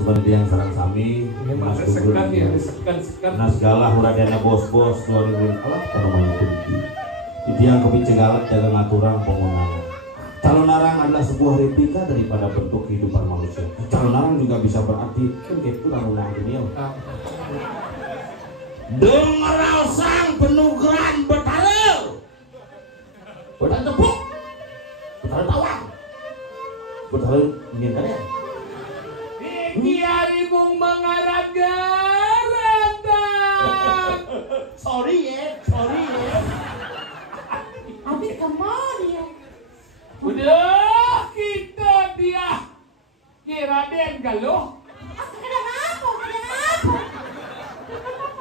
Seperti yang sarang sami, Mas Galah Uradana bos-bos 2000 apa namanya kunci. Itu yang kepincegalat jaga ngaturang pengunangan. Calon arang adalah sebuah replika daripada bentuk kehidupan manusia. Calon arang juga bisa berarti kan gitu larunang dunia. Dengar sang penugaran betarel, betarel tepuk, betarel tawang, betarel ingin kalian. Kiai mung mengarah-garah. Sorry ya. Habis kemana ya? Udah kita dia Raden Galuh. Kenapa?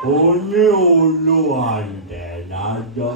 Ulu anden aja.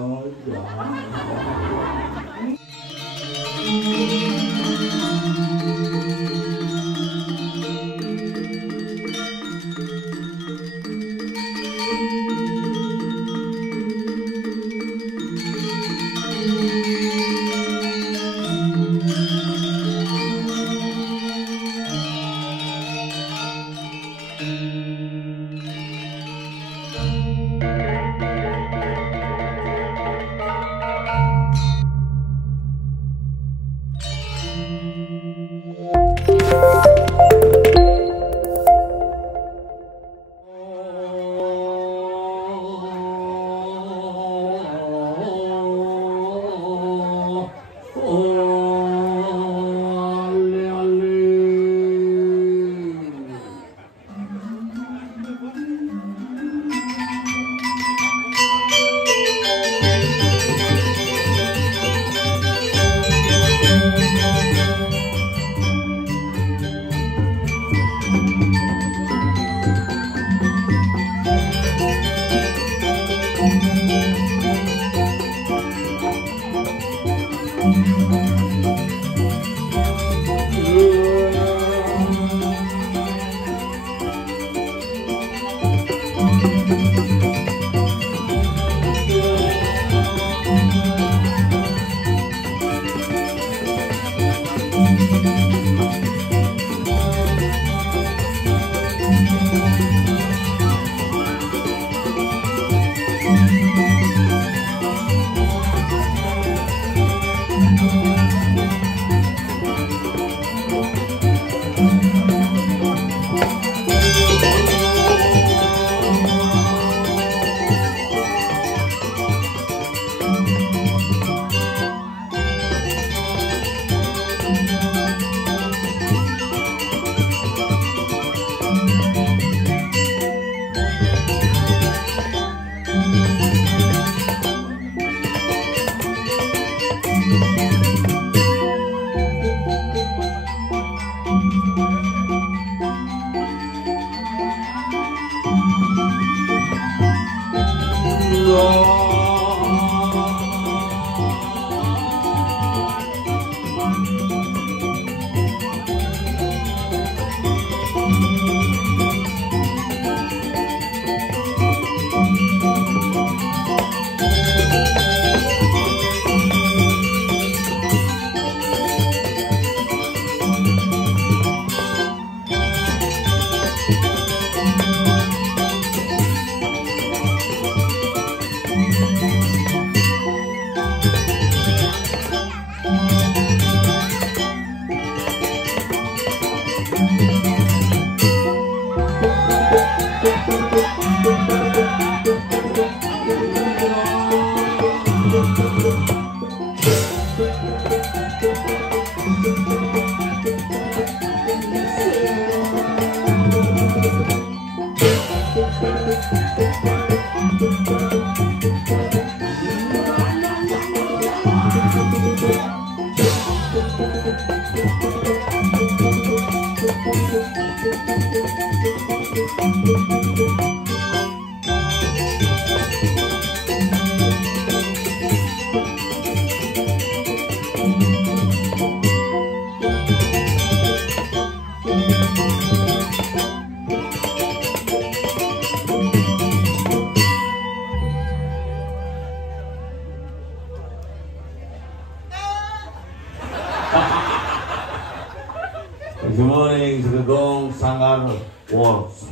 Semuring segegong sanggar works.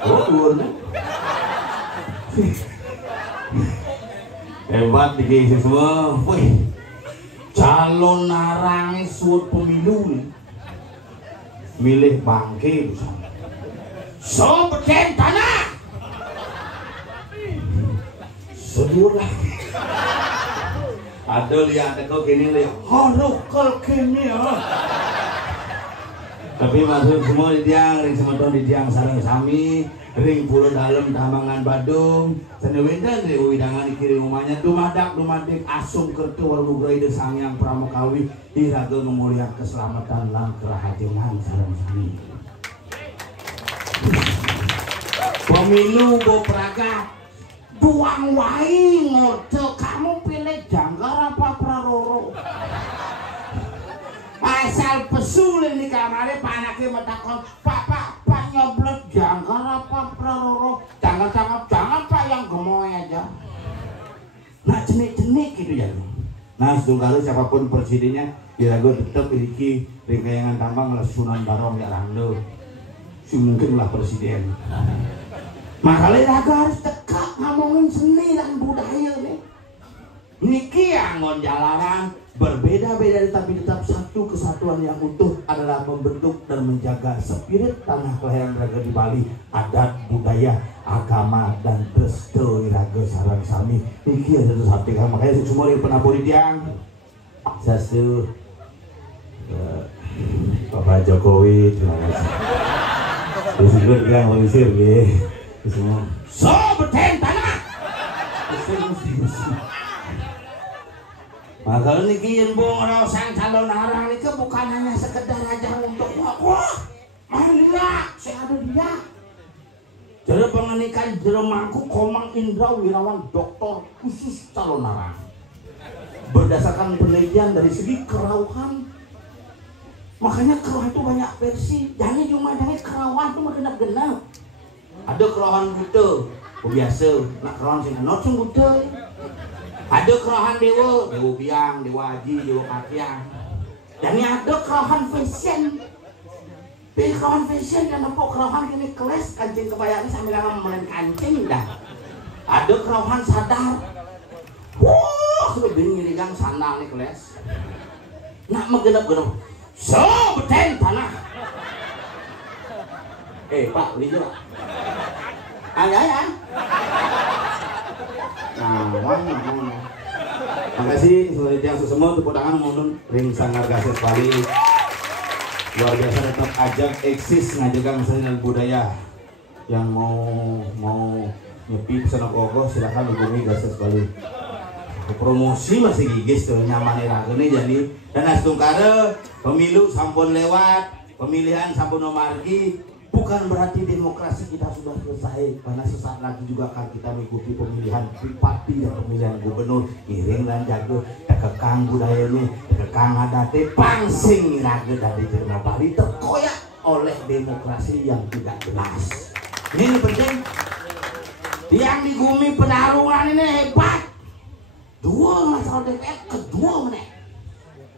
Oh, luarnya. Hebat dikisi semua. Wih, calon narang suut pemilu nih. Milih bangke bersama. So beten tanah. Sedur lagi. Ada lihat kau kini lihat. Harukal kini ya. Tapi masuk semua di tiang, ring semeton di tiang sarang sami, ring pulau dalam Tamangan Badung, senewindan di widangan di kiri rumahnya, dumadak asum kertu walu grade sangyang pramukawi, iraga memulia keselamatan lan kerahajunan sarang sami. Pemilu bopraga, duang wai ngorce, kamu pilih Jangkar apa Praroro? Asal pesulin di kamarnya panaknya metakon pak nyoblot Jangkar apa Praroro? Jangan pak yang gemoy aja. Nah jenik gitu ya. Nah setunggal siapapun presidennya diragu tetap memiliki ringkayangan tambang lah Sunan Barong ya Rando si mungkin lah presiden. Makanya raga harus tekak ngomongin seni dan budaya nih. Niki angon jalanan berbeda-beda tapi tetap satu kesatuan yang utuh adalah membentuk dan menjaga spirit tanah kelahiran raga di Bali, adat, budaya, agama dan restu raga sarang sami. Niki ada satu samping makanya semua yang pernah puri tiang satu Bapak Jokowi terima kasih. Disebut yang melisir gitu semua. So beten tanah. Maka niki yen bung sang calon arang niki bukan hanya sekedar aja untuk wah mana saya ada dia. Jadi pengenikan jeremangku Komang Indra Wirawan doktor khusus calon arang. Berdasarkan penelitian dari segi kerauhan, makanya kerauhan itu banyak versi. Jangan cuma dari kerauhan itu genap-genap. Ada kerauhan buta, biasa. Nak kerauhan sing not sing buta. Ada kerauhan dewa biang, dewa haji, dewa kakiang. Dan ini ada kerauhan fashion. Pilih kerauhan fashion dan apa kerauhan ini kelas kancing kebayang sambil ngomongin kancing dah. Ada kerauhan sadar. Wah, lebih ngirigang sandal nih kelas. Nak menggenap-genap. So beten tanah. Pak, lihat. Ya. Nah, mana. Makasih seluruh yang semua tepuk tangan mohon ring sanggar gases Bali. Luar biasa tetap ajak eksis ngajagang seni dan budaya. Yang mau nyepi pesan kokoh silakan hubungi gases Bali. Promosi masih gigis tuh nyaman ini jadi dan astungkara pemilu sampun lewat, pemilihan sampun nomargi. Bukan berarti demokrasi kita sudah selesai karena sesaat lagi juga akan kita mengikuti pemilihan bupati dan pemilihan gubernur iring dan jago kekang budaya ini kekang adate pangsing raga dari Jerman Bali terkoyak oleh demokrasi yang tidak jelas. Ini penting yang di Gumi penarungan ini hebat. Dua masalah DPR kedua meneh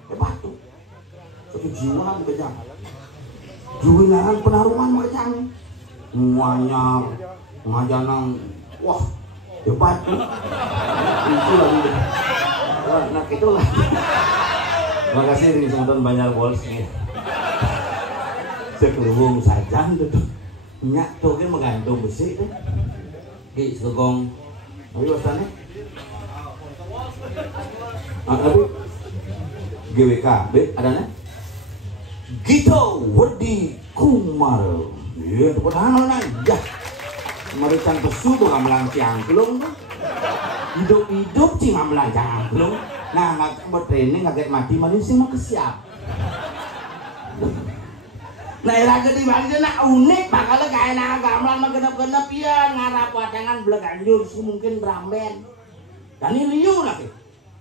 hebat tuh satu jiwa kejam. Juwilaran penarungan macam muanya ngajanang wah hebat itu lagi nah itulah. Makasih ring semeton banyak bols nih sekelubung saja tuh nyak tuh kan menggantung besi tuh di segong tapi wasannya tapi GWK adanya gitu Wedi Kumar iya padahal aja marican pesu tuh ngamelang cangklung hidup sih ngamelang cangklung nah nggak bertraining kaget mati manis sih mau kesiap nah raga di Bali nak unik bakal kayak nak gamelan mah genep-genep ya ngarap wadangan beleganjur mungkin beramben dan ini liu lagi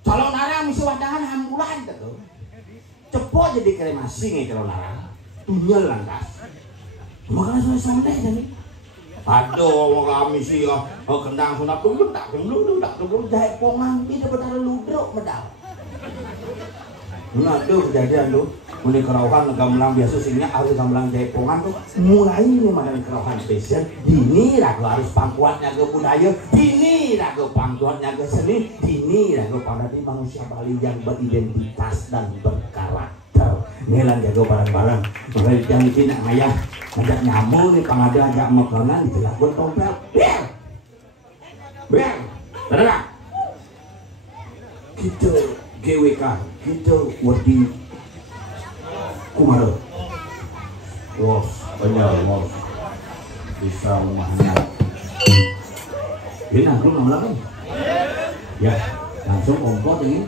calon arah misi wadangan hambulan gitu cepo jadi kremasi nih kalau narang tunyel lantas makanya saya santai jadi aduh kami sih kendang sunat tunggu tak tunggu jahit pongan tidak betara ludruk medal nah tuh kejadian tuh Muni kerauhan gamelang biasa singnya harus gamelang jaipongan tuh mulai ini mana kerauhan spesial dini lagu harus pangkuatnya ke budaya dini lagu pangkuatnya ke seni dini lagu pada di manusia Bali yang beridentitas dan berkarakter ngelan jago barang-barang mulai yang tidak ayah ngajak nyamuk nih pangada ajak makanan dilakukan tompel bel terang kita GWK kita wedi Kumara bos benar bos bisa memahami ini aku nama lagi ya langsung ongkot ini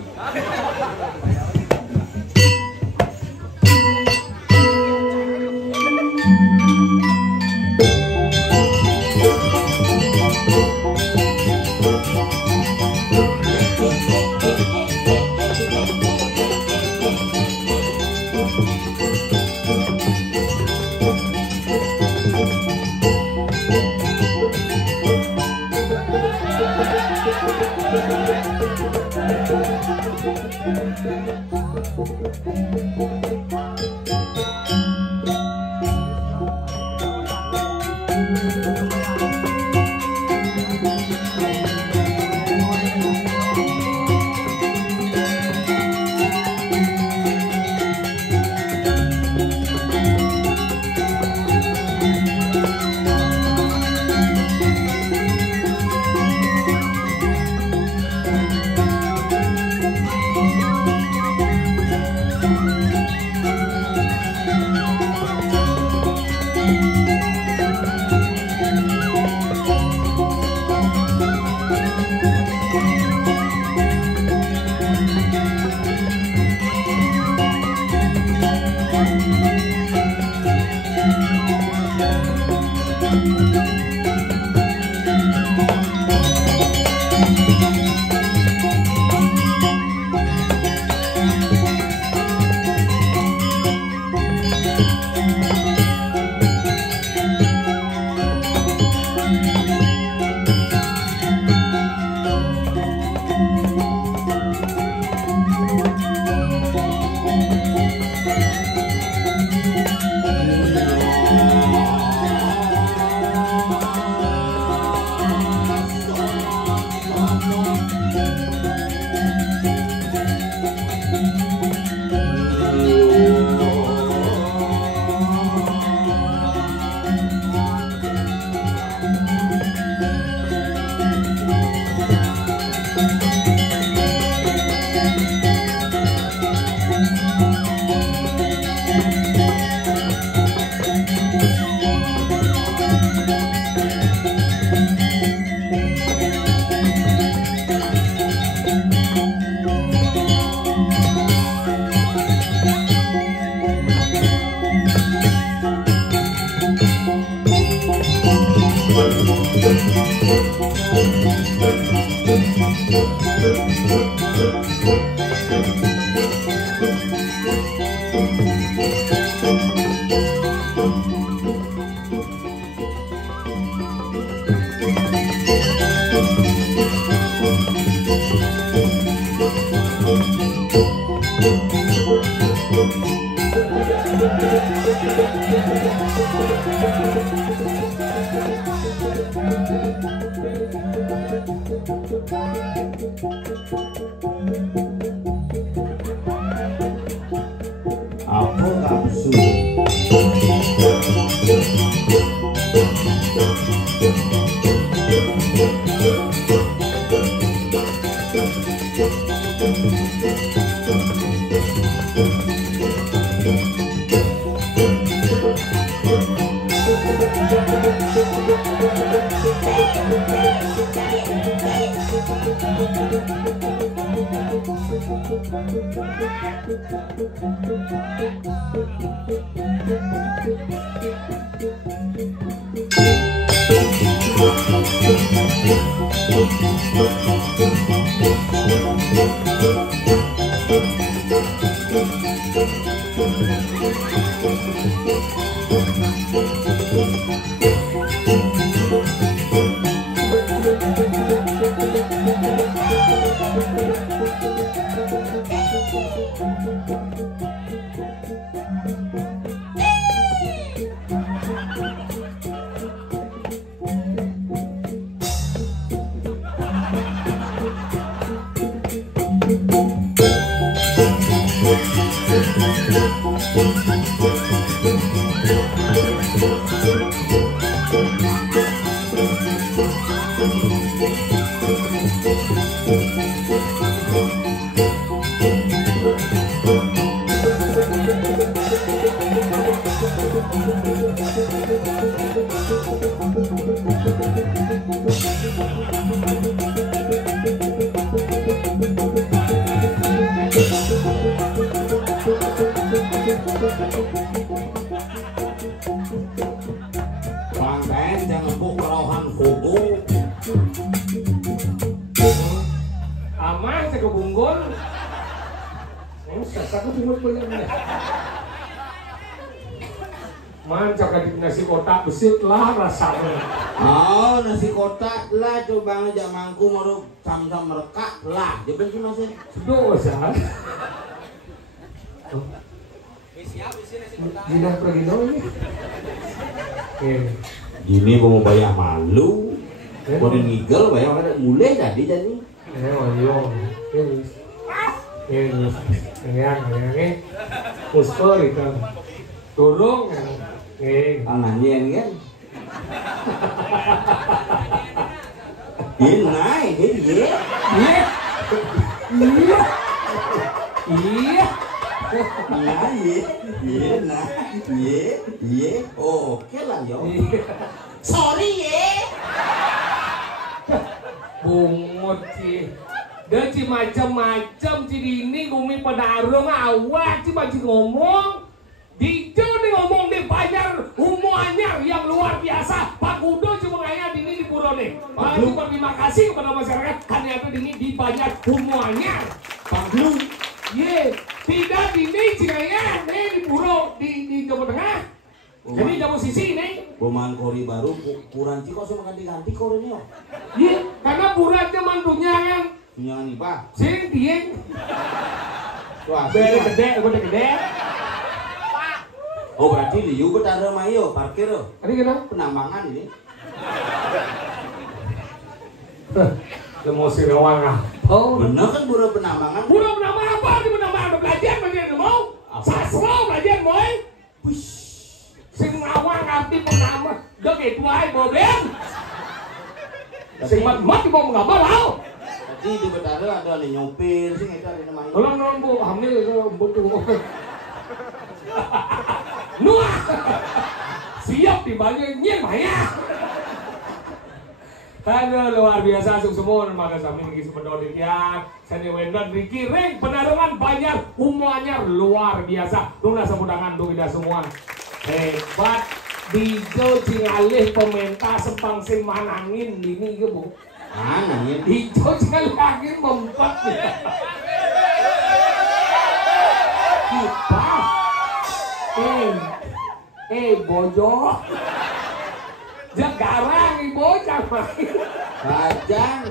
Apa kapsu? ke bunggol. Sasak aku cuma banyak. Mancak adik nasi kotak besit lah rasanya. Oh, nasi kotak lah coba ngejak mangku mau sam-sam merekak lah. Jeben sih masih. Sedok sah. Gina pergi dong ini. Gini mau bayar malu. Mau ngigel bayar ada mulai jadi. Ayo. Ini. Puspor itu. Turung. Angannya kan. Ini naik, ini Iya. Oke lah yo. Sorry ye. Bungut sih. Dan si macam-macam si ini gumi penarung awak si masih ngomong. Dijo nih ngomong di Banjar umuannya yang luar biasa. Pak Kudo cuma ngayat ini di Puro nih. Cuma terima kasih kepada masyarakat karena itu ini di Banjar umuannya. Pak Blum. Ye, tidak ini Cingaya nih di Puro di Jawa Tengah. Jadi Jawa Sisi nih. Boman kori baru kurang kok sama ganti-ganti korinya. Ye, karena burannya mantunya kan. Punya nih Pak. Sing tieng. Wah, Bede gede. oh berarti di Yugo ada mayo parkir lo. Tadi kenapa? Penambangan ini. Emosi doang ah. Oh, Bener kan buru penambangan. Pura nama apa? Di penambangan ada belajar belajar mau? Sastra belajar boy. Wish. Sing ngawang ngerti penama. Udah kayak tuai boben. Sing mat mau ngapa lau? Tadi di Betara ada nyopir sih itu ada namanya. Tolong bu hamil butuh. Nuah. Siap dibanyak nyer maya. Aduh luar biasa semua maka sambil lagi sepedodit ya Sandi Wendan Riki Ring penarungan Banjar umuannya luar biasa Luna semudangan kita semua hebat Dijo Cingalih pemerintah Sepang sing manangin ini ke bu Manangin Dijo Cingalih mempat kita bojo Jagarang ibu jangan Bajang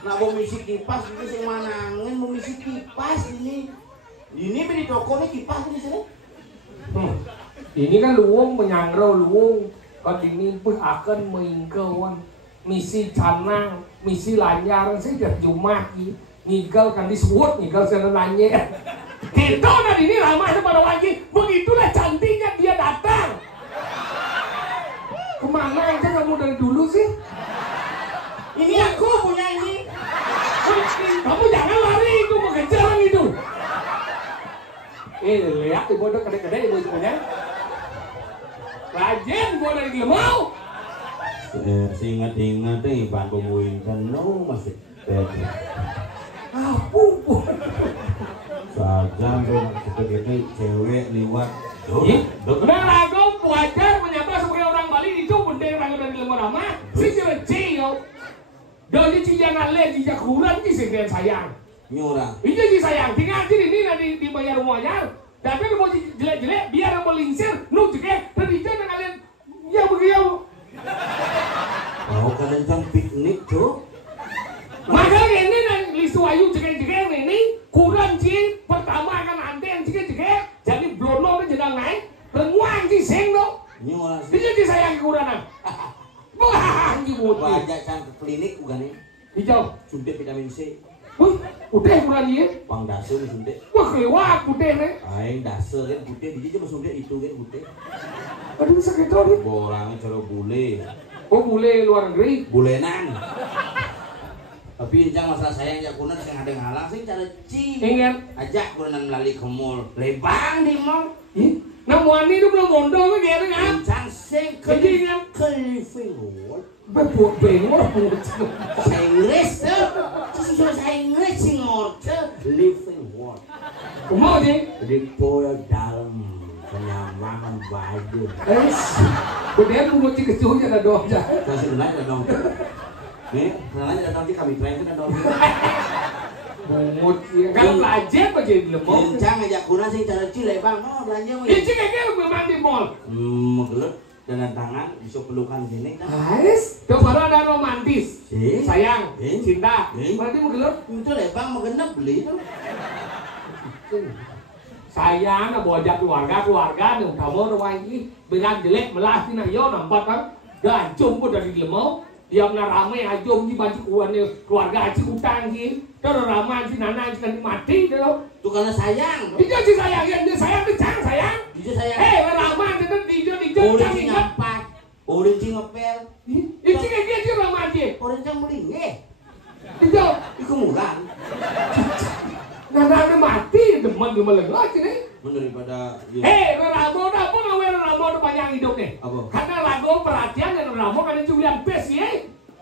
nah mau misi kipas itu sing manangin mau misi kipas ini beli toko nih kipas ini sini ini kan luwung menyangrau luwung kalau ini pun akan mengingkauan misi canang misi lanyar saya Jumat nigal kan disebut nigal saya nanya kita nah ini lama itu pada wajib begitulah cantiknya dia datang kemana aja kamu dari dulu sih? Ini aku punya ini. Kamu jangan lari itu mengejar itu. Lihat ibu udah gede-gede ibu itu punya. Rajin ibu dari dia mau. Ingat-ingat nih Pak Bomuin kan no masih Ampun. Saja kita cewek liwat. Udah ragu wajar menyapa sebagai orang Bali itu bendera ragu dari lemah ramah. Si cereci yo. Dari cijangan le jijak kurang di sini sayang. Nyurang. Iya sih sayang. Tinggal aja ini nanti dibayar rumahnya. Tapi mau jelek-jelek biar mau lingsir. Nu juga tadi jangan kalian ya begitu. Oh kalian kan piknik tuh. Maka ini nanti lisu ayu jegek-jegek ini kurang sih pertama kan anten jegek-jegek. Jadi blono itu jedang naik, renguang sih seng dong. Nyurang. Dia sih sayang kekurangan. Wah, gimana? Bajak can ke klinik bukan nih? Hijau. Suntik vitamin C. Wih, udah kurang dia. Pang dasar suntik. Wah, kelewat putih nih. Aing dasar kan putih dia cuma suntik itu kan putih. Aduh bisa gitu nih. Borangnya cara bule. Oh, bule luar negeri. Bulenan. Tapi incang masalah sayang ya kunan sing ada ngalang sing cara ci. Ingat. Ajak kunan melalui ke mall. Lebang di mall. Ih, nah muani itu belum mondong kan dia kan? Incang sing ke living world. Berbuat bengor. Saya Inggris tuh. Susah saya Inggris sing ngorce living world. Kumau sih? Di poyo dalam kenyamanan baju. Udah lu mau cikgu cuy ada doang aja. Kasih naik ada dong. Nih, kenalnya datang di kami terakhir ada dong. Bungut sih. Kalau belanja apa jadi lemot? Kencang aja kurang sing cara cilek bang, mau belanja mau. Ini kayak memang di mall. Gelut dengan tangan bisa pelukan gini kan? Haris, tuh baru ada romantis. Sayang, cinta. Berarti mau gelut? Itu lebang mau genep beli itu. Sayang, bawa ajak keluarga nih, kamu rumah ini bilang jelek melas tina yo nampak kan? Dan jumbo dari lemau. Dia benar ramai ajom di baju keluarga aci utang sih. Terus ramai si nana nanti mati tuh. Itu karena sayang. Dia si sayang yang dia sayang dicang sayang. Dia sayang. Ramai itu dia Orang sing ngapat. Orang sing ngepel. Ini kayak dia ramai dia. Orang sing melinge. Dia Iku murah. nana mati demen lagi nih. Daripada Ramo apa ngawe Ramo banyak hidup nih. Karena lagu perhatian dan Ramo kan Julian Pes ya.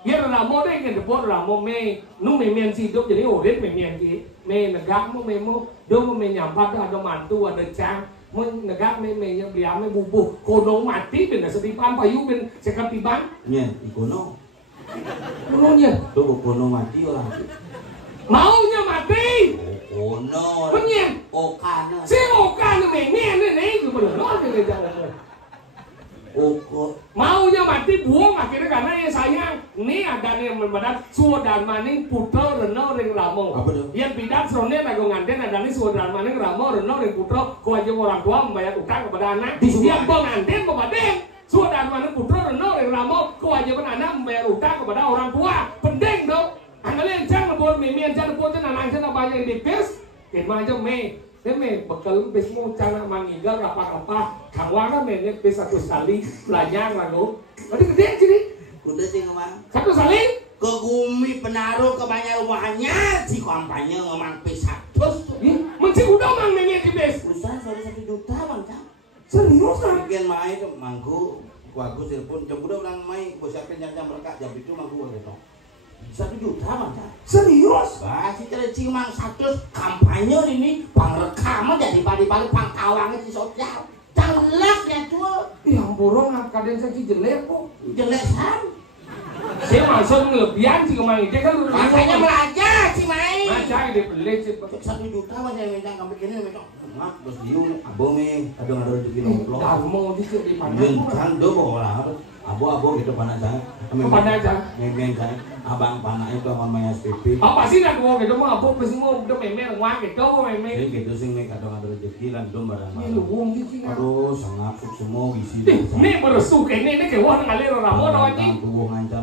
Ya Ramo deh yang depot Ramo me nu memen hidup jadi odet memen sih. Me negak mu memo do mu menyampat ada mantu ada cang. Mu negak me dia me bubuh kono mati ben setipan payu ben sekatiban. Nya ikono. Kononya. Tuh kono mati orang. Maunya mati. Kono. Penyen. Okana. Si Okana memen nih itu benar dia jalan. Oko. Maunya mati buang akhirnya karena ya sayang. Ini ada yang membadat suadan maning putra Reno ring Ramo. Apa tuh? Yang bidat soalnya lagu nganten ada nih suadan maning Ramo Reno ring putra. Kewajiban orang tua membayar utang kepada anak. Yang bang nganten pembadeng. Suadan maning putra Reno ring Ramo. Kewajiban anak membayar utang kepada orang tua. Penting dong. Anggalnya jangan buat mimian jangan buat anak jangan banyak yang dipes. Kemana aja me. Me bekal besmu cana mangigal apa-apa kawana menet be satu kali belajar lalu. Berarti gede sini. Kuda sih ngomong. Satu kali Ke Gumi penaruh ke banyak rumahnya si kampanye ngomong pesatus. Mesti udah mang menet di bes. Usaha sorry 1 juta bang cang. Serius kan? Bagian main itu mangku. Aku telepon jam udah orang main. Gue siapin jam mereka jam itu mangku gitu. 1 juta bang cang. Serius? Bah si cing mang 100 kampanye ini bang rekaman jadi padi-padi pang kawangnya di sosial. Janganlah ya tuh. Yang burung kadang saya jelek kok. Jelesan. Saya masuk ngelebihan sih kemarin dia kan Makanya belajar si main. Macam dia beli sih. 1 juta aja minta kamu begini minta. Mak bos diu abo me kadang ada rezeki nomplok. Mau dikit di mana? Jangan do bawa abo gitu panas jangan. Panas jangan. Memang jangan. Abang panah itu sama SPP. Apa sih nak mau gitu mau apa pasti mau udah memang uang gitu mau memang. Jadi gitu sih nih kadang ada rezeki lan do barang. Ini lu uang gitu. Aduh sangat semua visi. Ini beresu ini kayak wah ngalir Ramo nawati.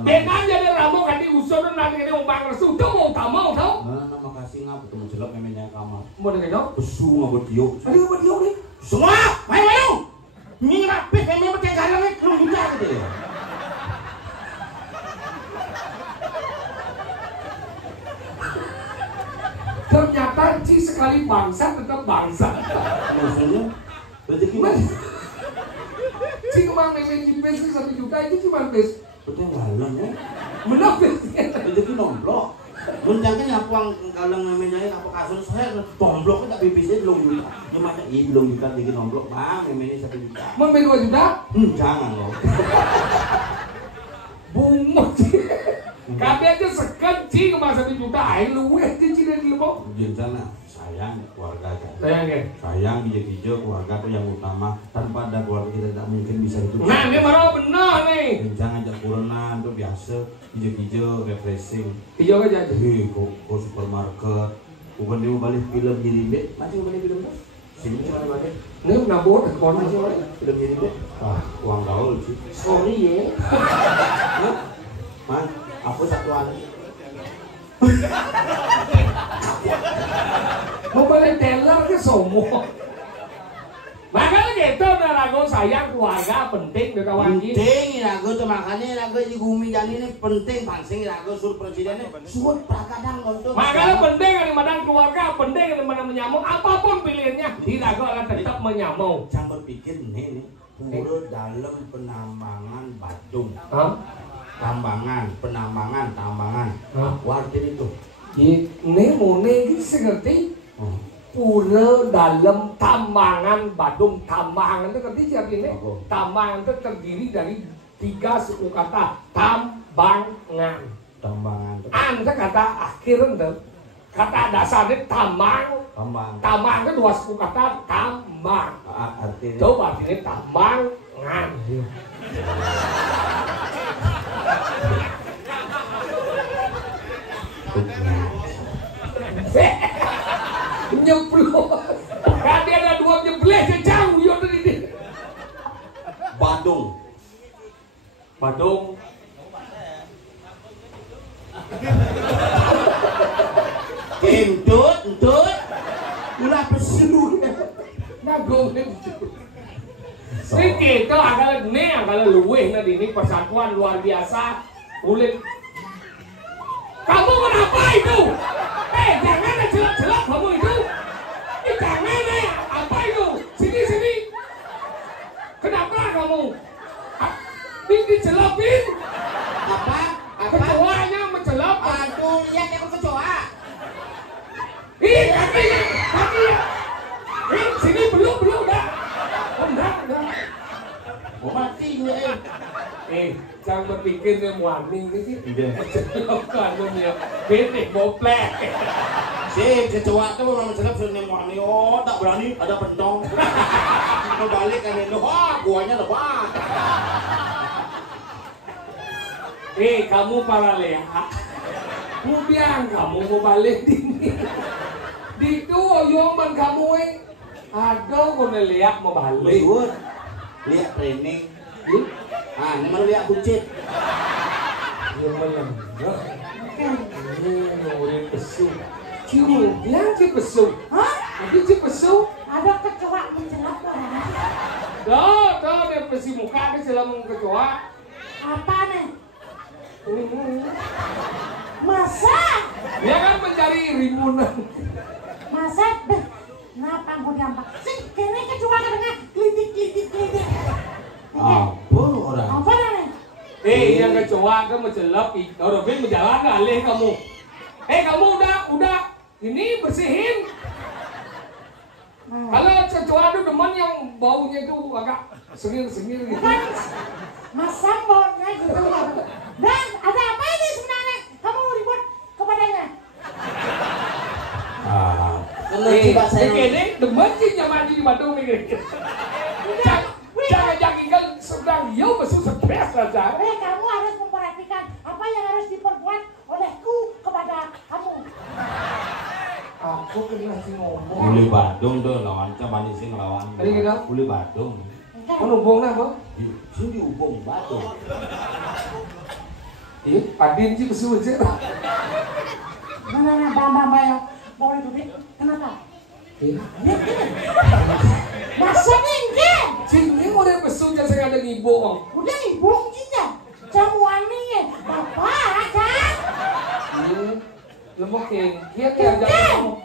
Benar jadi Ramo kan diusur nanti ini umpang resu tuh mau tak mau tau. Nah, makasih ngap ketemu celok memangnya kamar. Mau dengan dong? Besu ngabut diuk. Aduh buat dia nih. Semua, main. Ini rapih memang pakai galangnya belum bisa gitu ya. Ternyata Ci sekali bangsa tetap bangsa. Maksudnya rezeki mas. Ci kemang memang jipes 1 juta itu cuma bes. Betul galon ya. Benar bes. Rezeki nomblok. Muncangnya nyapuang galang namanya apa kasur saya nomblok tak bibisnya belum juta. Gimana? Iya belum juta dikit nomblok bang. Ini 1 juta. Mau 2 juta? Jangan loh. Bungut. Kami aja sekencing ke 1 juta. Ayo lu Ci dari lu. Rencana sayang keluarga kan. Sayang ya. Sayang hijau keluarga tuh yang utama. Tanpa ada keluarga kita tidak mungkin bisa hidup. Nah ini baru benar nih. Rencana ajak kurenan tuh biasa hijau refreshing. Hijau aja. Kok supermarket. Bukan dia mau balik film Nyiribet. Masih mau balik film tuh? Sini mana balik? Ini nabur ke kono Masih balik film Nyiribet. Wah uang gaul sih. Sorry ya. Hah? Man, aku satu hari. Mau balik teller ke semua. Makanya gitu rago sayang keluarga penting deh kawan ini. Penting rago tuh makanya rago di Gumi dan ini penting pansing rago sur presidennya sur prakadang untuk. Makanya penting yang dimana keluarga penting yang dimana menyambung apapun pilihannya di rago akan tetap menyambung. Jangan berpikir nih pura dalam penambangan Badung. Penambangan. Apa artinya itu? Ini mune gitu seperti pura dalam tambangan Badung. Tambangan itu ngerti siapa ini? Tambangan itu terdiri dari 3 suku kata. Tambangan. Tambangan. An itu kata akhir itu. Kata dasarnya tamang. Tamang. Tamang itu dua suku kata tamang. Artinya. Coba artinya tamangan. Nyeblos. Kan dia ada dua nyeblos yang jauh yo dari dia. Badung. Badung. Entut. Ulah pesu. Nagong itu. Ini kita agak luweh na ini persatuan luar biasa. Kulit. Kamu kenapa itu? Jangan celak-celak kamu itu. Jangan apa itu? Sini. Kenapa kamu? Ini dicelapin. Apa? Kecoanya mencelap. Aduh, lihat aku kecoa. Kakinya. Sini belum dah. Udah. Gua mati gue. Jangan berpikir dia warning gitu. Iya. Celapkan ya. Bete boplek. Si kecoa tuh memang selap sini wani. Oh, tak berani ada pentong. Mau balik kan itu. Wah, guanya lebat. Kamu para leha. Kemudian kamu mau balik dini. Di itu oyoman kamu ada kena lihat mau balik. Betul. Lihat training. Ini mana lihat kucit. Yang melengah. Ini murid pesu. Cium, bilang si pesu. Hah? Nanti si pesu. Ada kecoa mencelap orang. Tuh dia pesi muka dia selama kecoa. Apa nih? Masa? Dia kan mencari rimbunan. Masa? Kenapa mau diampak? Sih, kayaknya kecoa katanya klitik. Apa orang? Apa nih? Yang kecoa kan mencelap. Orang menjalan alih kamu. Kamu udah ini bersihin. Kalau kecoa itu demen yang baunya itu agak sengir-sengir gitu. Kan masam baunya gitu. Dan ada apa ini sebenarnya? Kamu ribut kepadanya? Ini demen sih nyamani di Bandung nih. Jangan kan sedang besu stres saja. Kamu harus memperhatikan apa yang harus diperbuat olehku kepada kamu. Aku kena sih ngomong. Uli Badung tuh lawan camani sing lawan. Tadi kita? Uli Badung. Kau numpung apa? Sing diubung Badung. Padin sih besu aja. Mana bamba ya? Boleh duit? Kenapa? Masa minggu? Cinggi udah besu jangan saya ada ngibong. Udah ibu kita. Jamuannya ya. Bapak kan? Lemuk kiat ya jangan.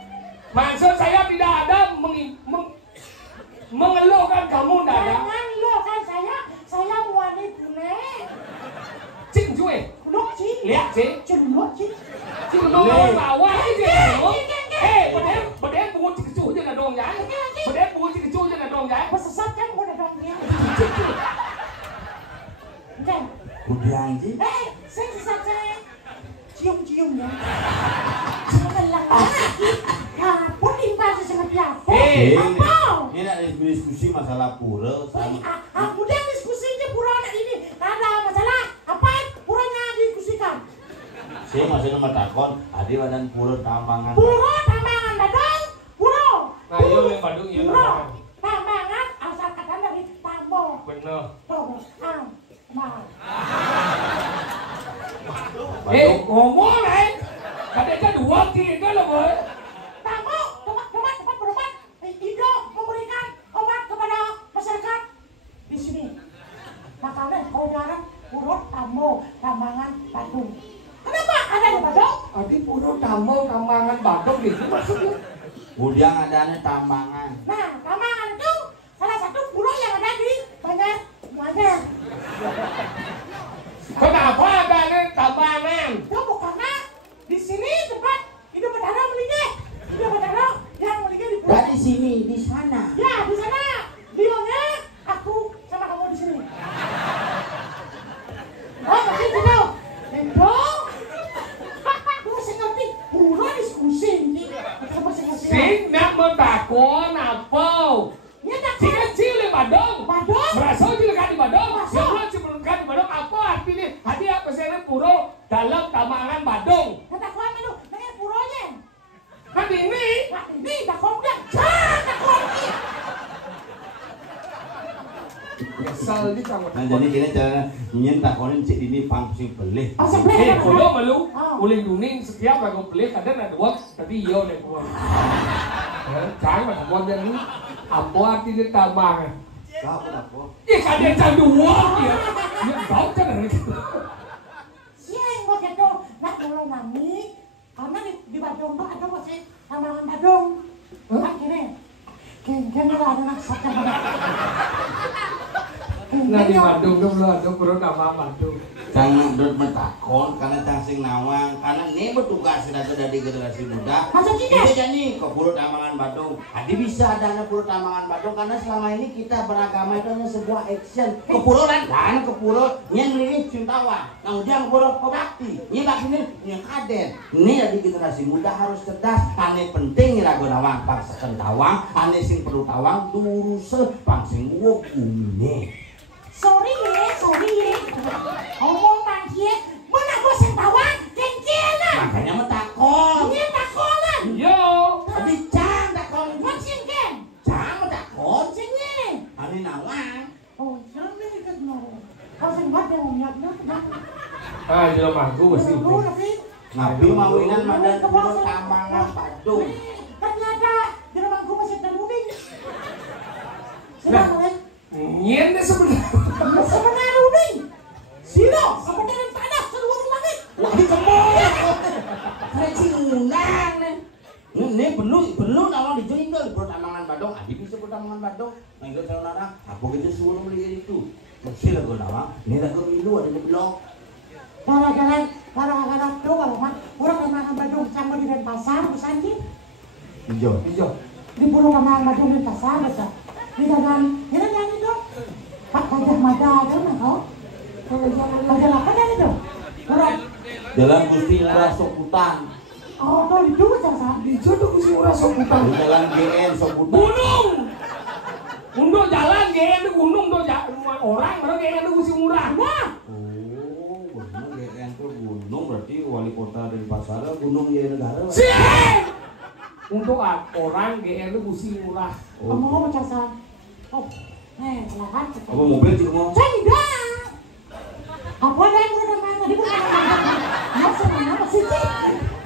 Maksud saya tidak ada mengeluhkan kamu tidak ada. Jangan lo kan saya muani bune. Cing cuy. Luk cing. Lihat sih. Celuk cing. Cing dong bawa aja. Beden bungut cing cuy jangan dong ya. Beden bungut cing cuy jangan dong ya. Pesesat kan udah dong dia. Kan? Udah anjing. Saya sesat saya. Cium-cium ya. Jangan lagi. Pun timbal sangat biasa. Apa? Ini ada diskusi masalah pura. Udah diskusinya pura ini. Tak ada masalah. Apa puranya diskusikan? Saya masih nomor takon. Ada badan pura tambangan. Pura tambangan badang. Pura. Nah iya yang Bandung iya. Tambangan asal kata dari tambang. Bener. Tambang. Ngomong katanya 2 3 lah boy. Tamu, tempat berobat. Ido memberikan obat kepada masyarakat di sini. Makanya kau jarang urut tamu tambangan Bandung. Kenapa ada di Bandung? Adi puro tambangan Bandung gitu maksudnya. Udah adanya tambangan. Nah, tambangan itu salah satu pulau yang ada di Banjar. Kenapa ada tambangan? Itu karena di sini tempat hidup berdarah melinggih. Hidup berdarah yang melinggih di pulau. Dari sini, di sana. Ya, di sana. Dionya aku sama kamu di sini. Oh, begitu dong. Endo. Lu ngerti? Pulau diskusi. Sing nak mentakon apa? Ya tak Si kecil di Badung. Badung. Merasa juga di Badung. Merasa. Ya Allah sebelum di Badung apa artinya? Hadiah pesene puro dalam tamangan Badung. Ya tak kuat itu, pengen puronya. Kan ini Nah, ini tak komdak. Tak komdak. kesal di campur. Nah jadi gini cara nyen takonin cik ini pangsi belih. Asal beli. Kulo malu, Oh. uling duning setiap aku beli kadang ada dua, tapi iya deh gua. Cai mah buat yang ini, apa artinya tamangan? Kau kenapa? Ya kadang cai dua dia, ya kau kan ada. Siang buat itu, nak mulai nami. Karena di Badung tuh ada masih tamangan Badung. Kan gini. Kayaknya ada nak sakit banget. Nah di Badung tuh belum ada pura nama Badung. Jangan dot mentakon karena cang sing nawang karena ini bertugas sudah dari generasi muda. Masa tidak? Itu jadi ke Pulau Tamangan Badung. Adi bisa ada Pulau Tamangan Badung karena selama ini kita beragama itu hanya sebuah action. Ke Pulau kan ke Pulau yang ini cintawan. Nah udah ke Pulau Bakti. Ini bakti ini kaden. Ini jadi generasi muda harus cerdas. Ane penting ragu nawang paksa tawang. Ane sing perlu tawang duruse pangsing uang ini. Sorry ya. Omong panggil, mana gue sing tawang, kencielan. Makanya mentakon. Ini takonan. Yo, Tapi cang takon. Maksing ken. Cang mentakon. Sing ini. Ane nawang. Oh, jangan kan mau. Kau sing buat yang ngomongnya kenapa? ah jelas mangku pasti. Lu tapi. Nabi mawinan madan Pulau Tamangan Badung. Ternyata di rumahku masih termuding. Siapa nih? Nyen deh sebenarnya. Sebenarnya uding. Sino, sebenarnya panas seluruh langit. Wah ini kemana? Karena ciunang nih. Ini perlu nawang dijual di Pulau Tamangan Badung. Adi bisa Pulau Tamangan Badung. Nengok kalau nara, apa gitu suruh beli itu. Mesti lagu nawang. Ini lagu milu ada di blog. Gara-gara tuh kalau mah orang Tamangan Badung sama di Denpasar, Busanji. Hijau. Hijau. Di Pulau Tamangan Badung Denpasar, bisa. Di jalan, jalan itu. Pak Gajah Mada ada nggak kau? Gajah apa dari itu? Orang. Jalan Gusti Ngurah Soputan. Oh, tuh itu jasa. Hijau tuh kusi murah soputan. Di Jalan GN Soputan. Gunung. Untuk jalan GN itu gunung tuh orang baru GN itu kusi murah. Wah. Oh, benar GN itu gunung berarti wali kota Denpasar gunung ya negara. Siap. Untuk orang GN itu kusi murah. Kamu mau jasa? Oh, silakan. Apa mobil sih kamu? Tidak. Apa ada yang udah main tadi bukan? Apa sih?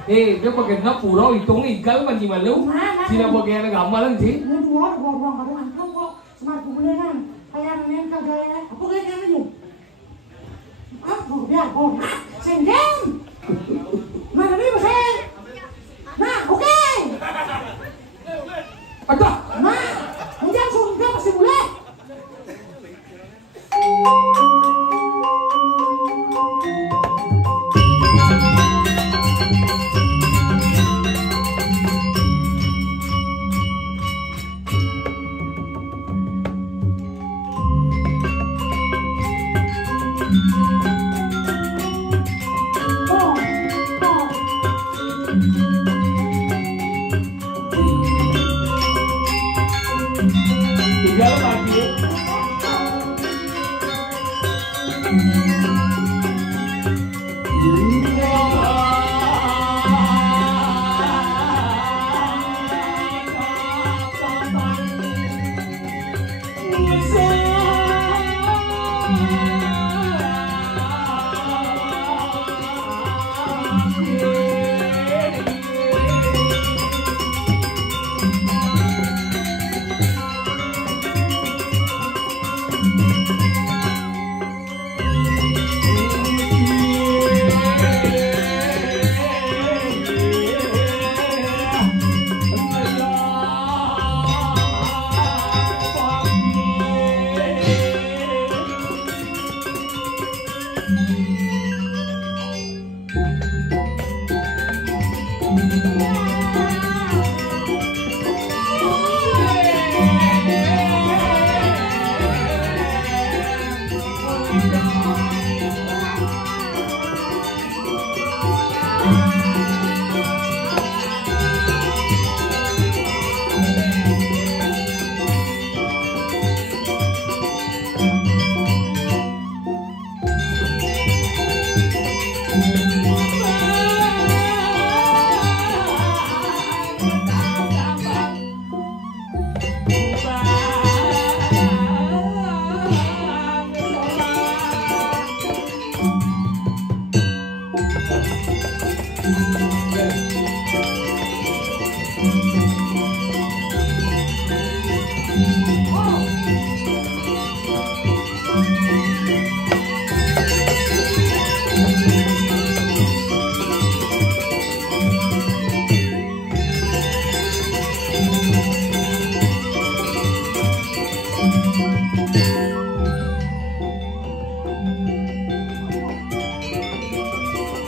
Dia pakai nggak pulau hitung igal manji malu. Cina bagian gamal sih. Ini dua kadang angkat kok. Smart bulenan. Kayak nenek kagak. Apa kayak gini? Ah, biar kok. Senggeng. Mana nih boseng? Nah, oke. Aduh. Nah, hujan surga pasti boleh. Tinggal mati.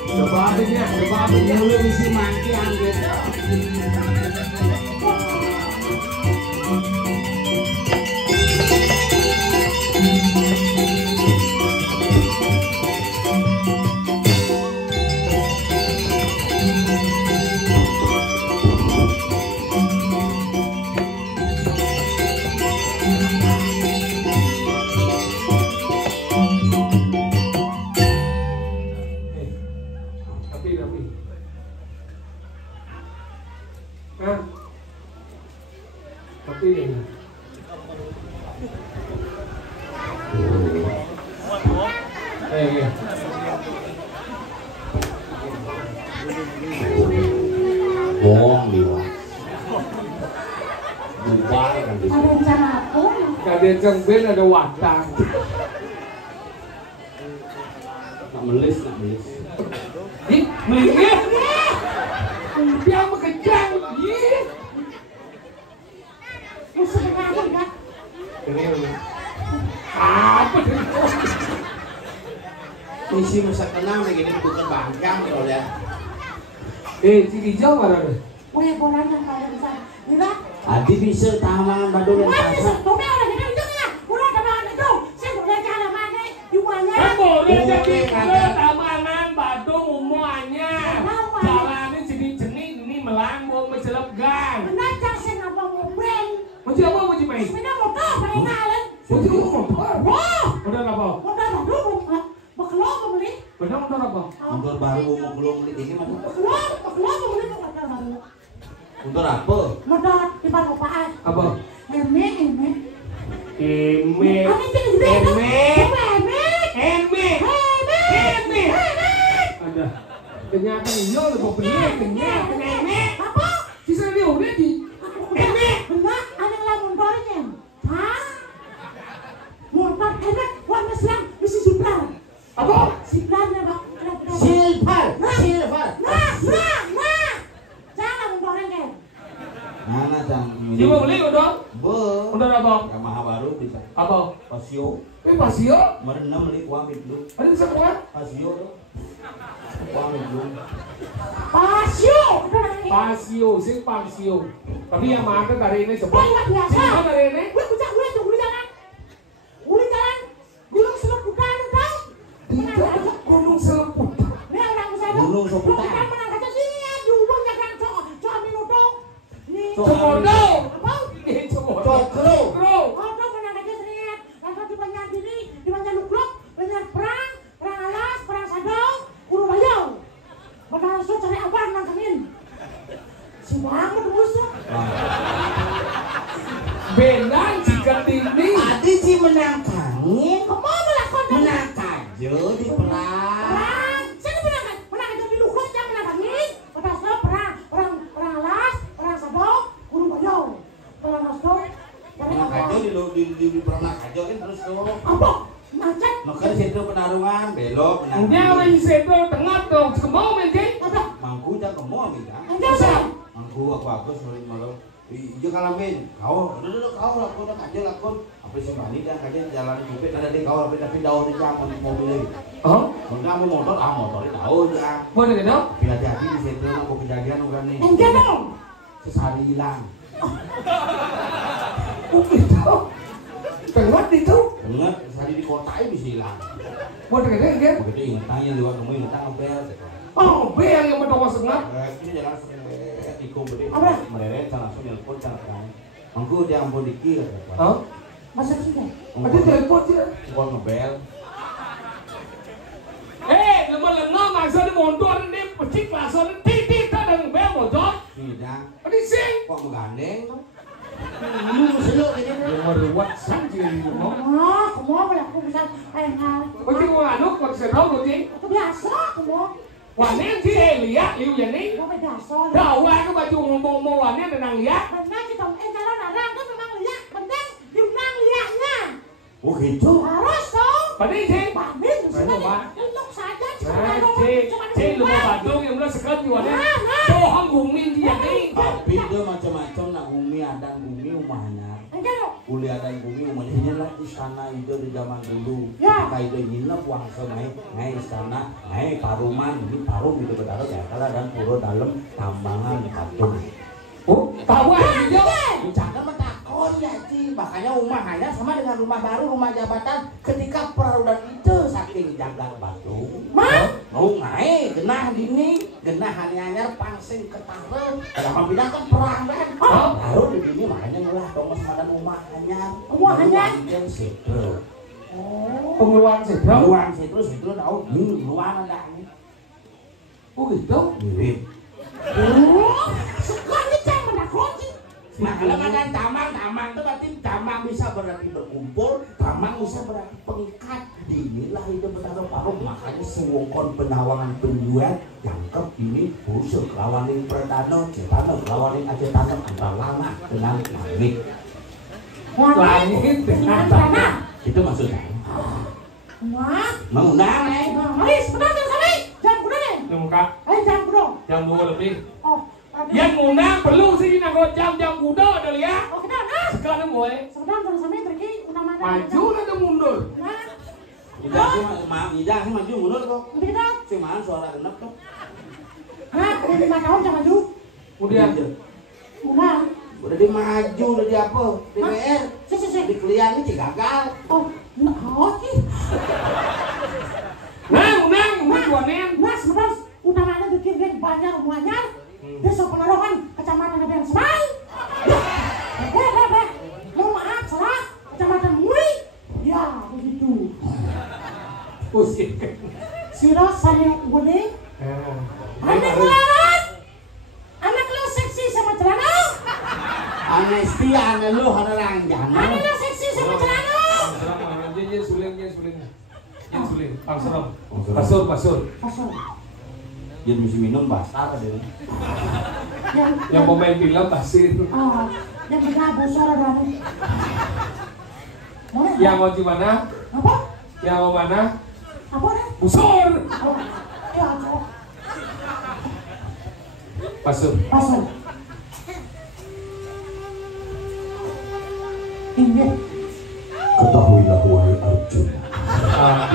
Coba lu isi mati angget. Bohong dia. Bubar kan di Ada rencana apa? Kada cengben ada watang. nak melis. Ih, melingit. Dia mengejar. Ih. Musuh ngawur kan? Apa dia? Misi masa kenal lagi ini bukan bangkang kalau ya. Si hijau mana deh? Weh bolanya pada besar. Lihat. Adi bisa tamangan badung yang Wah, bisa. pasang. Tuh orang kita itu ya. Udah tamangan itu. Saya boleh jalan mana? Jumlahnya. Boleh jadi ke tamangan Badung umuannya. Jalannya jenis-jenis ini melambung mencelepgan. Menajak saya ngabang mobil. Macam apa macam main? Sepeda motor paling ngalen. Macam motor. Wah. Udah apa? Motor baru baklo beli. Benar motor apa? Motor baru mau belum beli ini mah. Baklo beli motor baru. Motor apa? Motor di Panopaan. Apa? Eme. Eme. Ame jadi gede. Eme. Ada. Ternyata iya lu bener ternyata eme. Apa? Sisa dia udah di. Eme. Benar, ada yang motornya. Hah? Motor enak warna siang mesti siplar. Apa? Siplarnya Pak. Silver. Nah. Jangan motornya. Mana jang? Dia mau beli udah? Be. Udah apa? Yamaha baru bisa. Apa? Pasio. Pasio? Merenam beli uang itu. Ada bisa kuat? Pasio tuh. Uang itu. Pasio. Sing pasio. Tapi yang mana dari ini Oh, coba? luar biasa. Sing dari ini? Gue kucak gue tuh gue jalan. Gunung Seleputan tahu? Tidak gunung seleput. Ini orang sana. Gunung Seputan. Bukan menang kaca sini ya, diubah jangan cok minuto. Nih. Comodo. Apa? Ini comodo. Cokro. Bro. Oh, tuh menang kaca sering. Lalu di banyak diri, di banyak lukluk, banyak perang alas, perang sadong, guru bayau. Padahal so cari apa nangkangin? Si banget musuh. Benar jika ini. Adi si menangkangin. Kamu melakukan Menang kajo di perang. perang. Saya menang kaca di lukluk yang menangkangin. Padahal so perang alas, perang sadong, guru bayau. Perang sadong, cari Menang apa? kajo di perang kajo kan terus tuh. Apa? Macet? Makanya situ penarungan belok Dia menang. orang sebelah tengah dong. Kemau mungkin. Apa? Mangku jangan kemo minta. Enggak usah. Mangku aku sering malu. Iya kalamin kau, kau lakon aja lakon. Apa sih bani dan kajian jalan jupit ada di kau tapi daun di jaman mobil. Oh, Enggak mau motor, motor daun ya. boleh tidak? Bila jadi di situ aku kejadian udah nih. Enggak dong. Sesari hilang. Oh gitu. Tengah itu. Ingat sesari di kota ini bisa hilang. Boleh tidak kan? Begitu ingetannya lewat kamu ingetan ngebel. Oh, bel yang berdoa sengat. Ini jangan ikut beri. Apa? Mereka langsung nelpon cara terang. Mangku dia ampun dikir. Oh, Masa sih kan? ada telepon sih. Gua ngebel. Lama-lama maksudnya motor ini pecik langsung titit dan bel motor. Tidak. Di sing. Kok menggandeng tuh? Lu seluk gitu. Yang meruat sang jadi ngomong. Kamu boleh aku bisa enggak. Kau cuma anu kau sedau lu cing. Aku biasa kamu. Wanen si Elia liu jadi. Kamu biasa. Tahu aku baju ngomong wanen tenang lihat. Benar kita jalan arang kan memang lihat. Benar diunang lihatnya. Oh gitu. Harus dong. Pada sing. Banding sebenarnya. Untuk saja Cing lu mau Bandung yang udah sekat di wanen. Bohong gumin dia nih. Tapi dia macam-macam nak Umi ada Umi rumahnya. Kuliah dan Umi rumahnya ini lah di sana itu di zaman dulu. Ya. Kayak itu nginep uang naik istana, naik paruman, ini parum itu bertaruh ya kalau dan puro dalam tambangan patung. Oh, tahu aja. Bicara mentakon ya Ci, makanya rumahnya sama dengan rumah baru, rumah jabatan ketika perarudan itu saking jaga batu. Mau naik, genah dini, genah hanyar pangsing ketara, dalam pindah kan perang kan. Baru di sini makanya ngulah Thomas madan rumahnya. Rumahnya? Yang setro. Pengeluaran sedang. Ruang setro tahu, luar ada ini. Oh gitu. Mirip. Sekali saya menakut. Makanya kan tamang itu berarti tamang bisa berarti berkumpul, tamang bisa berarti pengikat. Inilah hidup bertaruh paruh, makanya sewongkon penawangan penjual jangkep ini busuk lawanin perdana, cetana lawanin ajetana antara lana dengan langit. Langit dengan tanah. Itu maksudnya. Wah. Mengundang Mari sebentar sampai jam berapa nih? Muka Jam berapa? jam 2 lebih. Oh. Yang ngundang perlu sih nanggo jam kuda ada ya. Oh kita nah. Sekarang gue Sebentar sampai pergi utama. maju ada mundur. Nah. Ida sih maju mundur kok. Kita. Si mana suara genep tuh. Nah, udah 5 tahun jangan maju. Kemudian Udah. Udah di maju, udah di apa? Di PR. Di klien ini gagal. Oh, nah, sih. nang mujuanen. Nah, sebentar utamanya bikin geng banyak rumahnya. Desa Penarokan, Kecamatan Ngebean Semai. Mohon maaf, salah. Kecamatan Muri. Ya, begitu. Pusing. Siro Sanyo Guning. Anak melarat. Anak lu seksi sama celana. Anesti ane lu hana lanjana. Anak lu seksi sama celana. Jen suling. Jen suling. Pasur. Pasal. Dia mesti minum basah tadi. Yang mau main film pasir. Oh, yang kita bosor ada. Mana? Yang mau di mana? Apa? Yang mau mana? Apa nih? Busur. Oh, ya, cowok. Pasur. Pasal. Ini. Ketahuilah wahai Arjuna,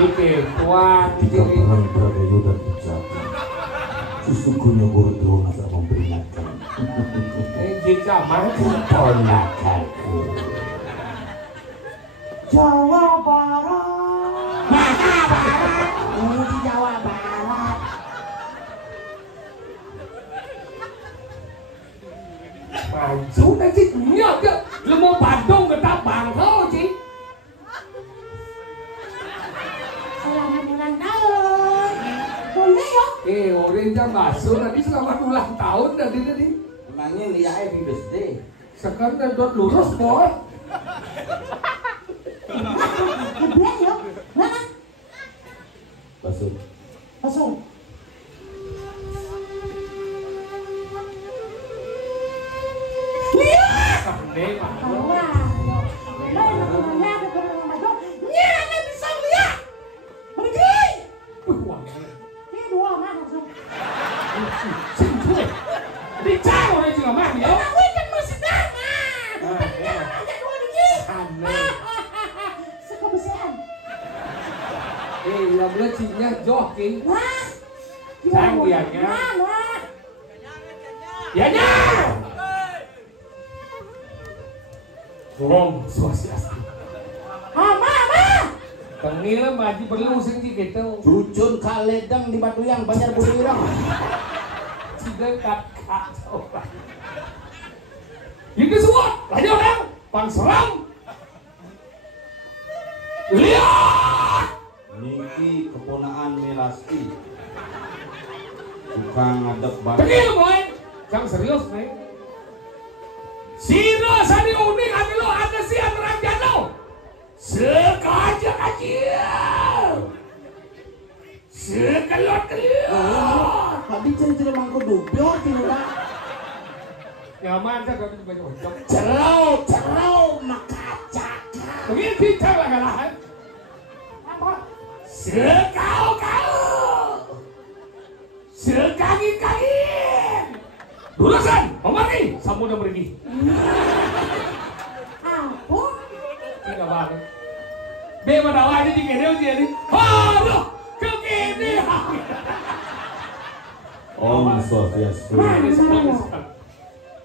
Dikit tuan. jika perang Bradaya dan Ujjati, sesungguhnya Gorodrona tak memperingatkan. Jika mana? Ponakanku. Jawa Barat. Mana Barat? Ini di Jawa Barat. Maju nanti nyok ke. Lu mau Bandung ke Tabang kau sih. Selamat ulang tahun. Boleh ya? Orang jam masuk nanti selamat ulang tahun tadi. Emangnya lihatnya di birthday. Sekarang udah lurus boy. Boleh ya? Mana? Pasur. Pasal. Nih, Wah, ya. Nya, anda bisa lihat. Pergi. Ini dua mana langsung. Dicari orang juga mah ya. Aku ikan masih dama. Ada dua dikit. Aneh. Sekebersihan. Yang boleh cinya joki. Wah. Canggihnya. Wah. Ya nya. Om Swastiastu. Mama. Tengil maju perlu sing gitu. Cucun kaledang di Batuyang Banjar Budirang. Ciga kacau. Ini semua. Lanjut orang. Pangseram. Lihat. Niki keponaan Melasti. Tukang ngadep Tengil boy. Yang serius nih. Sino sani uning anu lo ada si Anranjano. Sekaja kacil. Sekelot-kelot. Tadi cerita mangko dubior tidak. Nyaman saya kalau banyak bocor. Cerau makacaka. Begini kita lah kalah. Apa? Sekau-kau. Sekangin-kangin. Durasan, omari, samu udah pergi. Apa? Tidak banget. Bema dawa ini di kene dia ni. Aduh, ke kene. Om Swastiastu. Ini sekarang.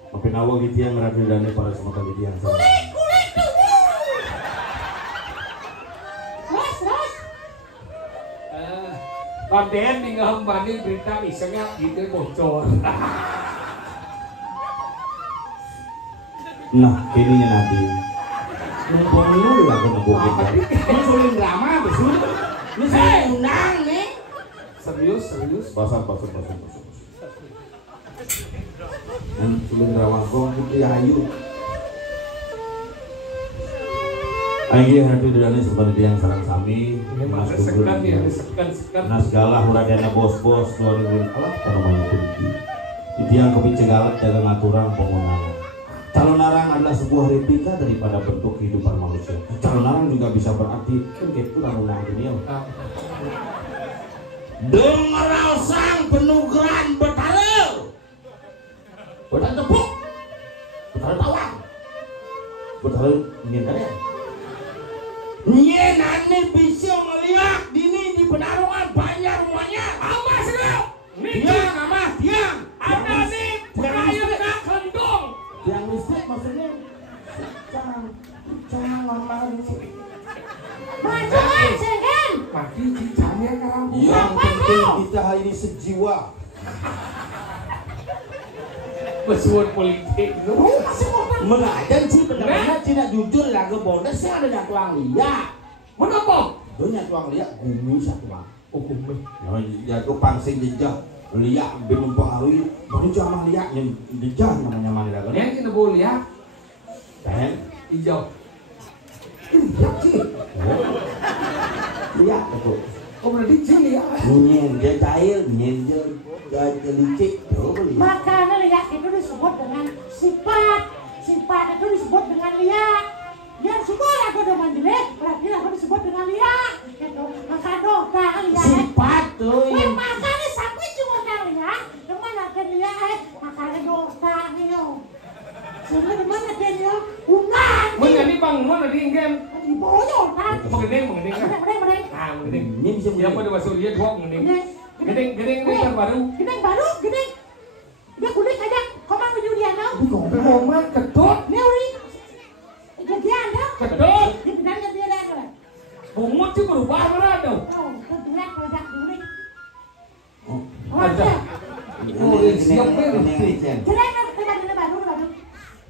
Makin awal gitu yang ngerti dan para semua gitu yang sama. Kulit dulu. Ros. Panten tinggal hembani berita isengnya gitu bocor. Nah, kininya nanti. Numpangnya udah aku nebokin. Ini suling drama besul. Ini saya undang nih. Serius. Pasang. Suling rawangkong putri ayu. Ayo hati dulane seperti yang sarang sami. Mas sekan ya, sekan. Nah segala huradana bos-bos nurin alat namanya kunci. Itu yang kepicegalat jaga ngaturang pengunangan. Calon arang adalah sebuah replika daripada bentuk kehidupan manusia. Calon arang juga bisa berarti kan gitu unang dunia. Dengar sang penugaran betarel. Betar tepuk. Betar tawang. Betul ingin kalian. Nyen ane bisa ngeliat dini di Penarungan banyak rumahnya. Awas lu. Tiang, amas, tiang. Ada nih kayak nak kendong. Yang listrik maksudnya. Jangan ngomong ini. Macam kan? Mati cicanya kamu. Yang penting kita hari ini sejiwa. Pesuan politik lu. Mengadan sih benar-benar tidak jujur lah ke bondes saya ada tuang liat. Kenapa? Donya tuang liak gumi satu mah. Oh, gumi. Ya itu pangsing jejak liak belum pengaruhi. Baru cuma liak yang jejak namanya mana kan? Yang kita boleh ya. Dan Hijau. liak sih. Liak betul. Oh berarti cili ya. Nyen dia cair, nyen dia licik. Makanya liat itu disebut dengan sifat. Sifat itu disebut dengan liat. Yang semua lagu dengan jelek, berarti lagu disebut dengan liat. Gitu. Maka doa liat. Sifat tuh. Makanya sampai cuma liat. Kemana kan liat? Makanya doa nih. Sehingga dimana dia dia? Unang. Menjadi bangun ada ingin. Di boyo kan. Mengending kan? Meneng. Ah mengending. Ini bisa Yang pada masuk dia dua mengending. Gedeng baru. Gedeng. Dia kulit aja. Komang menuju dia now. Ngomong ketut. Neuri. Dia ada. Ketut. Di benarnya dia ada. Bungut sih berubah mana tuh? Oh, kebetulan produk dulu. Ada. Oh, siap ini Jen. Kira-kira baru.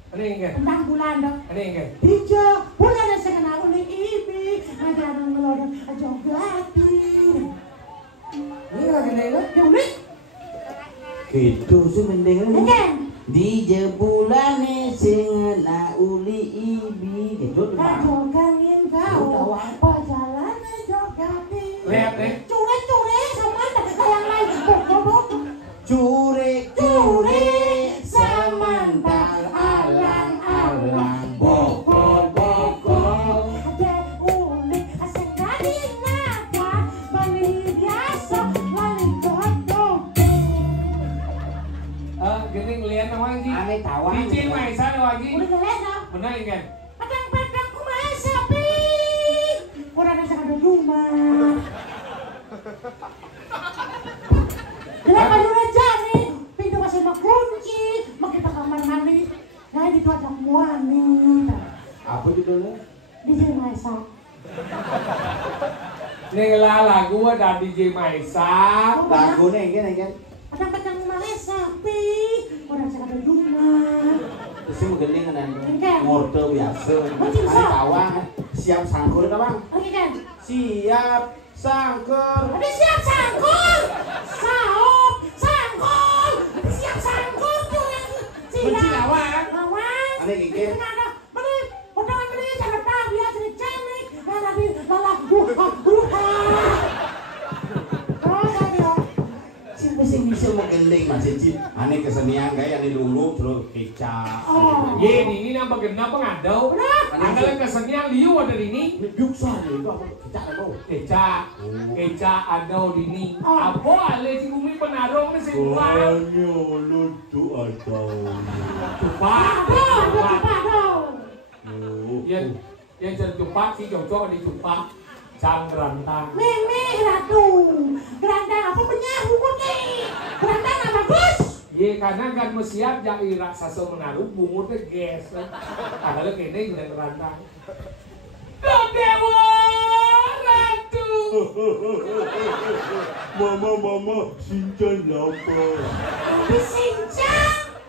Ada yang enggak? Tentang bulan dong. Ada yang enggak? Tiga bulan yang saya kenal oleh ibi. Ada yang ngelodong jogati. Ini lagi nengok. Dulu. Gitu sih mendingan. Kan? Di jebulane sing ana uli ibi gitu mah. Kajogangin kau. Perjalanan jogati. Lihat deh. Cure sama yang lain. Bok. Cure Samantha alang-alang boko ada ulik asing dari naga bali biasa bali godong Gini ngeliat nama lagi. ane tawang DJ Maisa ada lagi. udah ngeliat dong Benar kan? padang kumaha sapi orang yang sangat rumah kenapa lu aja nih pintu masih kunci makin ke kamar mandi nah itu ada wanita apa judulnya? DJ Maisa Nela lagu ada DJ Maisa. Lagunya ini kan. kadang-kadang malah sapi orang sangat rumah Terus menggeling kan Kan? ngorte biasa. Macam Ada so. tawang siap sangkur kan bang? oke kan Siap sangkur. ada siap sangkur sahop sangkur ada siap sangkur tuh ya benci lawan. Lawan. Ane gigi. Beli, potongan beli jangan tahu dia jadi cenik. Tadi lalah Sing bisa mau gendeng Mas Cip. Ane kesenian gaya ane lulu terus kecap. Ye ini nama genap pengadau. Anggalan kesenian liu ada ini. Meduk soalnya itu apa kecap apa? Keca adau dini. Apa ale si bumi penarong ni simpan. Lutu atau. Cupak. Aduh. Yang jadi cupak si cocok di cupak. Cang gerantang. Meme ratu. Gerantang apa penyahu nih? Gerantang apa bos? Ye karena kan mesiap jadi raksasa menaruh bungutnya ges. Kalau kene udah gerantang. Dewa ratu. Mama sinchan lapar. Tapi sincang.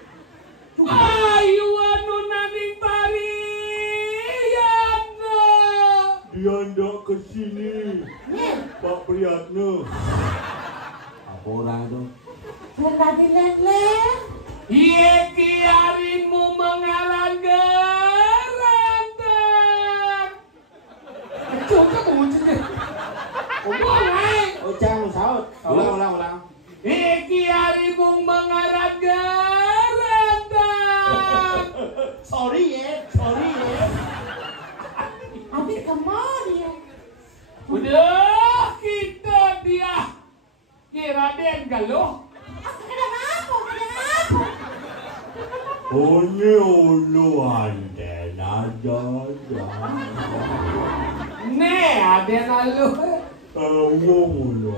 Ayu anu naning tari. Dia ndak kesini, Pak Priyatna. Apa orang itu? Lagi lele. Ye kiarimu mengalah gerantang. Coba kamu cek. Ngomong ay. Ujang saut. Ulang. Ye kiarimu mengalah gerantang. Sorry ya. Abi kemudian. Udah kita dia. Ye Raden Galuh. Kenapa? Onye ulu anden aja. Ne Aden Galuh. Ulu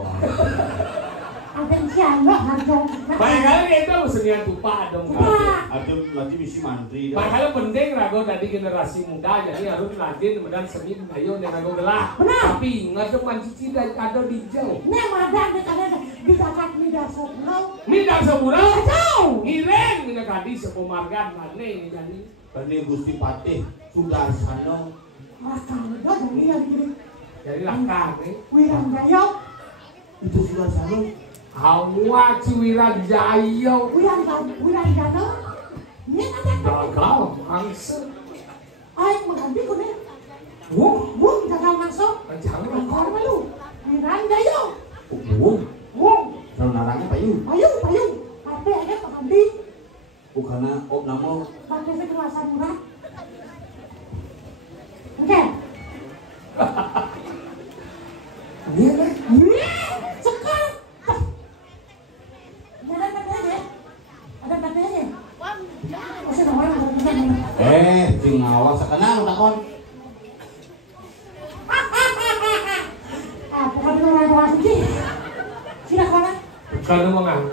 Ada siapa harus? Barangkali itu senian tupa dong. Ada lagi misi mantri. Barangkali penting rago dari generasi muda jadi harus rajin dan seni budaya dan rago gelah. Benar. Tapi ingat teman cici dan ada di jauh. Nih madang ada di kakak mida soplau. Minta sebulan. Jauh. Ngiren minta kadi sepemargan mana ini jadi. Bani Gusti Patih Sudarsana. Makan udah dari yang gini. Jadi langkah nih. Wirang Jaya. Itu Sudarsana. Hawa Ciwiran Jayo. Wirang Jana. Ini ada Gagal mangsa. ay mengganti ko nih. Wong Jangan masuk. jangan Makar malu. Wirang Jaya. Wong. Kalau narangnya payung. Payung. Tapi aja pengganti. Bukannya nama. Pakai sekelasan murah. Oke. Iya kan? Sekar. Ada batanya. Masih nawar. Jing awas sekenang takon. Bukan di rumah suci. Sila kau nak? Kalau mengang.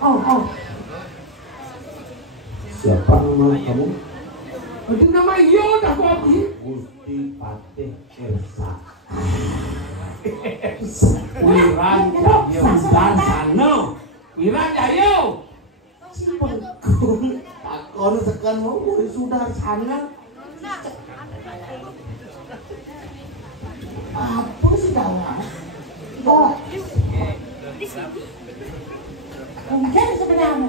Oh. Siapa nama kamu? Itu nama iyo dah kau abdi. Gusti Patih Ersa. Wiran Jayo Sudarsana. Wiran Jayo. Cipengkul. Takon sekan mau Sudarsana. Apa sih dalam? Oh. Mungkin sebenarnya.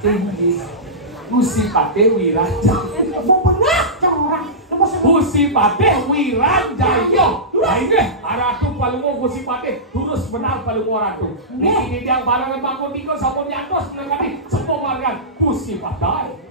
Tinggi. Gusti Patih Wiran Jayo. Mau benar orang. Gusti Patih Wiran Jayo. Nah ini aratu palungo Gusti Patih terus benar palungo aratu. Ini yang barang lembaga tiga sapon nyatos nangkati semua margan Gusti Patih.